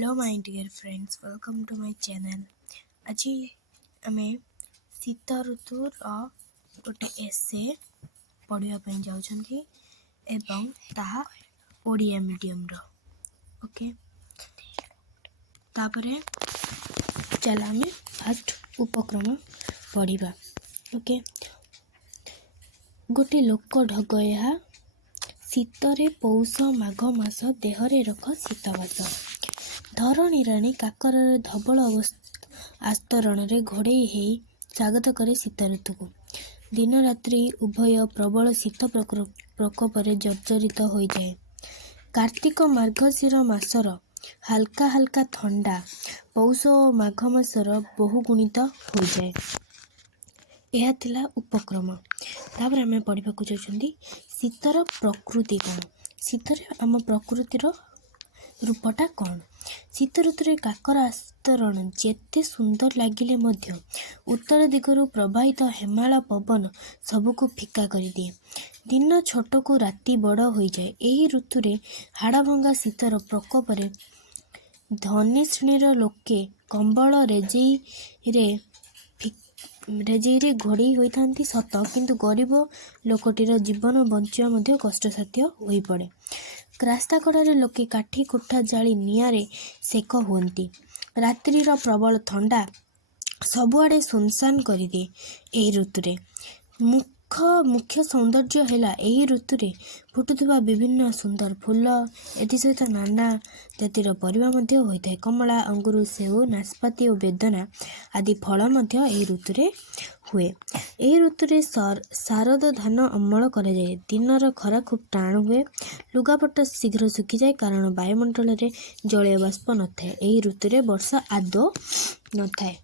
Hello my dear friends, welcome to my channel. ଆଜି ଆମେ ଶୀତ ଋତୁର ଗୋଟେ ଏସେ ପଢ଼ିବା ପାଇଁ ଯାଉଛନ୍ତି ଏବଂ ତାହା ଓଡ଼ିଆ ମିଡ଼ିୟମର। ଓକେ, ତାପରେ ଚାଲ ଆମେ ଫାଷ୍ଟ ଉପକ୍ରମ ପଢ଼ିବା। ଓକେ, ଗୋଟେ ଲୋକ ଢଗ ଏହା ଶୀତରେ ପୌଷ ମାଘ ମାସ ଦେହରେ ରଖ ଶୀତବାସ। ଧରଣୀ ରାଣୀ କାକରରେ ଧବଳ ଆସ୍ତରଣରେ ଘୋଡ଼େଇ ହେଇ ସ୍ୱାଗତ କରେ ଶୀତ ଋତୁକୁ। ଦିନ ରାତ୍ରି ଉଭୟ ପ୍ରବଳ ଶୀତ ପ୍ରକୋପରେ ଜର୍ଜରିତ ହୋଇଯାଏ। କାର୍ତ୍ତିକ ମାର୍ଗଶିର ମାସର ହାଲକା ହାଲକା ଥଣ୍ଡା ପୌଷ ଓ ମାଘ ମାସର ବହୁଗୁଣିତ ହୋଇଯାଏ। ଏହା ଥିଲା ଉପକ୍ରମ। ତାପରେ ଆମେ ପଢ଼ିବାକୁ ଯାଉଛନ୍ତି ଶୀତର ପ୍ରକୃତି କ'ଣ। ଶୀତରେ ଆମ ପ୍ରକୃତିର ରୂପଟା କ'ଣ? ଶୀତ ଋତୁରେ କାକର ଆସ୍ତରଣ ଯେତେ ସୁନ୍ଦର ଲାଗିଲେ ମଧ୍ୟ ଉତ୍ତର ଦିଗରୁ ପ୍ରବାହିତ ହେମାଳ ପବନ ସବୁକୁ ଫିକା କରିଦିଏ। ଦିନ ଛୋଟକୁ ରାତି ବଡ଼ ହୋଇଯାଏ। ଏହି ଋତୁରେ ହାଡ଼ଭଙ୍ଗା ଶୀତର ପ୍ରକୋପରେ ଧନୀ ଶ୍ରେଣୀର ଲୋକେ କମ୍ବଳ ରେଜେଇରେ ଘୋଡ଼େଇ ହୋଇଥାନ୍ତି ସତ, କିନ୍ତୁ ଗରିବ ଲୋକଟିର ଜୀବନ ବଞ୍ଚିବା ମଧ୍ୟ କଷ୍ଟସାଧ୍ୟ ହୋଇପଡ଼େ। ରାସ୍ତା କଡ଼ରେ ଲୋକେ କାଠି କୁଟା ଜାଳି ନିଆଁରେ ସେକ ହୁଅନ୍ତି। ରାତ୍ରିର ପ୍ରବଳ ଥଣ୍ଡା ସବୁଆଡ଼େ ସୁନସାନ କରିଦିଏ। ଏହି ଋତୁରେ ମୁଖ୍ୟ ସୌନ୍ଦର୍ଯ୍ୟ ହେଲା ଏହି ଋତୁରେ ଫୁଟୁଥିବା ବିଭିନ୍ନ ସୁନ୍ଦର ଫୁଲ। ଏଥିସହିତ ନାନା ଜାତିର ପରିବା ମଧ୍ୟ ହୋଇଥାଏ। କମଳା, ଅଙ୍ଗୁର, ସେଓ, ନାଶପାତି ଓ ବେଦନା ଆଦି ଫଳ ମଧ୍ୟ ଏହି ଋତୁରେ ହୁଏ। ଏହି ଋତୁରେ ଶାରଦ ଧାନ ଅମଳ କରାଯାଏ। ଦିନର ଖରା ଖୁବ୍ ଟାଣ ହୁଏ। ଲୁଗାପଟା ଶୀଘ୍ର ଶୁଖିଯାଏ କାରଣ ବାୟୁମଣ୍ଡଳରେ ଜଳୀୟ ବାଷ୍ପ ନଥାଏ। ଏହି ଋତୁରେ ବର୍ଷା ଆଦୌ ନଥାଏ।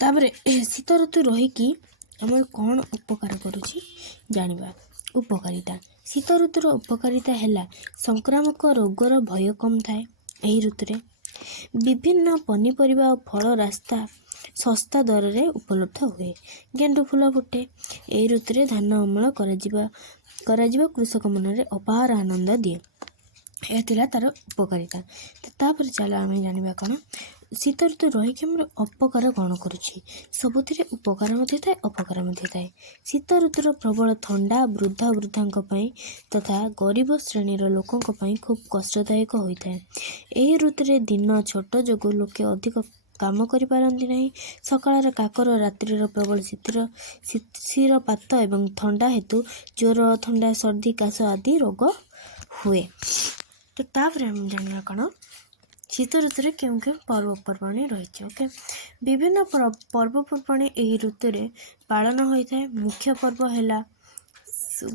ତାପରେ ଶୀତ ଋତୁ ରହିକି ଆମର କ'ଣ ଉପକାର କରୁଛି ଜାଣିବା। ଉପକାରିତା। ଶୀତ ଋତୁର ଉପକାରିତା ହେଲା ସଂକ୍ରାମକ ରୋଗର ଭୟ କମ୍ ଥାଏ। ଏହି ଋତୁରେ ବିଭିନ୍ନ ପନିପରିବା ଓ ଫଳ ଶସ୍ତା ଦରରେ ଉପଲବ୍ଧ ହୁଏ। ଗେଣ୍ଡୁ ଫୁଲ ଫୁଟେ। ଏହି ଋତୁରେ ଧାନ ଅମଳ କରାଯିବା କୃଷକ ମନରେ ଅପାର ଆନନ୍ଦ ଦିଏ। ଏହା ଥିଲା ତାର ଉପକାରିତା। ତାପରେ ଚାଲ ଆମେ ଜାଣିବା କ'ଣ ଶୀତ ଋତୁ ରହିକି ଆମର ଅପକାର କ'ଣ କରୁଛି। ସବୁଥିରେ ଉପକାର ମଧ୍ୟ ଥାଏ, ଅପକାର ମଧ୍ୟ ଥାଏ। ଶୀତ ଋତୁର ପ୍ରବଳ ଥଣ୍ଡା ବୃଦ୍ଧାଙ୍କ ପାଇଁ ତଥା ଗରିବ ଶ୍ରେଣୀର ଲୋକଙ୍କ ପାଇଁ ଖୁବ୍ କଷ୍ଟଦାୟକ ହୋଇଥାଏ। ଏହି ଋତୁରେ ଦିନ ଛୋଟ ଯୋଗୁଁ ଲୋକେ ଅଧିକ କାମ କରିପାରନ୍ତି ନାହିଁ। ସକାଳର କାକର, ରାତ୍ରିର ପ୍ରବଳ ଶିରପାତ ଏବଂ ଥଣ୍ଡା ହେତୁ ଜ୍ୱର, ଥଣ୍ଡା, ସର୍ଦ୍ଦି, କାଶ ଆଦି ରୋଗ ହୁଏ। ତାପରେ ଆମେ ଜାଣିବା କ'ଣ ଶୀତ ଋତୁରେ କେଉଁ କେଉଁ ପର୍ବପର୍ବାଣି ରହିଛି। ଓକେ, ବିଭିନ୍ନ ପର୍ବପର୍ବାଣି ଏହି ଋତୁରେ ପାଳନ ହୋଇଥାଏ। ମୁଖ୍ୟ ପର୍ବ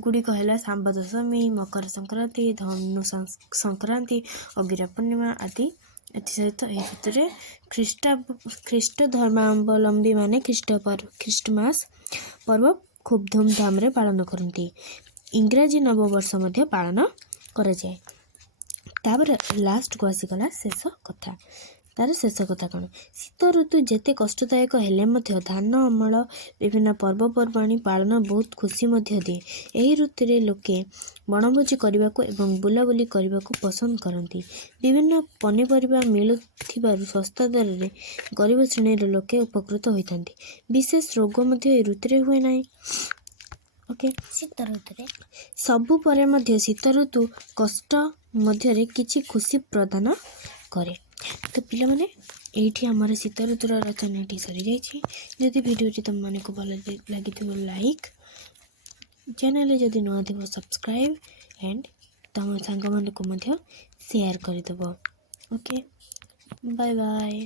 ଗୁଡ଼ିକ ହେଲା ଶାମ୍ବ ଦଶମୀ, ମକର ସଂକ୍ରାନ୍ତି, ଧନୁ ସଂକ୍ରାନ୍ତି, ଅଗିରା ପୂର୍ଣ୍ଣିମା ଆଦି। ଏଥିସହିତ ଏହି ଋତୁରେ ଖ୍ରୀଷ୍ଟ ଧର୍ମାବଲମ୍ବୀମାନେ ଖ୍ରୀଷ୍ଟମାସ ପର୍ବ ଖୁବ୍ ଧୁମଧାମରେ ପାଳନ କରନ୍ତି। ଇଂରାଜୀ ନବବର୍ଷ ମଧ୍ୟ ପାଳନ କରାଯାଏ। ତାପରେ ଲାଷ୍ଟକୁ ଆସିଗଲା ଶେଷ କଥା। ତାର ଶେଷ କଥା କ'ଣ? ଶୀତ ଋତୁ ଯେତେ କଷ୍ଟଦାୟକ ହେଲେ ମଧ୍ୟ ଧାନ ଅମଳ, ବିଭିନ୍ନ ପର୍ବପର୍ବାଣି ପାଳନ ବହୁତ ଖୁସି ମଧ୍ୟ ଦିଏ। ଏହି ଋତୁରେ ଲୋକେ ବଣଭୋଜି କରିବାକୁ ଏବଂ ବୁଲାବୁଲି କରିବାକୁ ପସନ୍ଦ କରନ୍ତି। ବିଭିନ୍ନ ପନିପରିବା ମିଳୁଥିବାରୁ ଶସ୍ତା ଦରରେ ଗରିବ ଶ୍ରେଣୀର ଲୋକେ ଉପକୃତ ହୋଇଥାନ୍ତି। ବିଶେଷ ରୋଗ ମଧ୍ୟ ଏହି ଋତୁରେ ହୁଏ ନାହିଁ। ଓକେ, ଶୀତ ଋତୁରେ ସବୁ ପରେ ମଧ୍ୟ ଶୀତ ଋତୁ କଷ୍ଟ ମଧ୍ୟରେ କିଛି ଖୁସି ପ୍ରଦାନ କରେ। ତ ପିଲାମାନେ, ଏଇଠି ଆମର ଶୀତ ଋତୁର ରଚନା ଏଠି ସରିଯାଇଛି। ଯଦି ଭିଡ଼ିଓଟି ତୁମମାନଙ୍କୁ ଭଲ ଲାଗିଥିବ ଲାଇକ୍, ଚ୍ୟାନେଲରେ ଯଦି ନୂଆ ଥିବ ସବସ୍କ୍ରାଇବ୍ ଆଣ୍ଡ ତମ ସାଙ୍ଗମାନଙ୍କୁ ମଧ୍ୟ ସେୟାର କରିଦେବ। Okay, bye bye.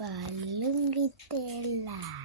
Balung ditela.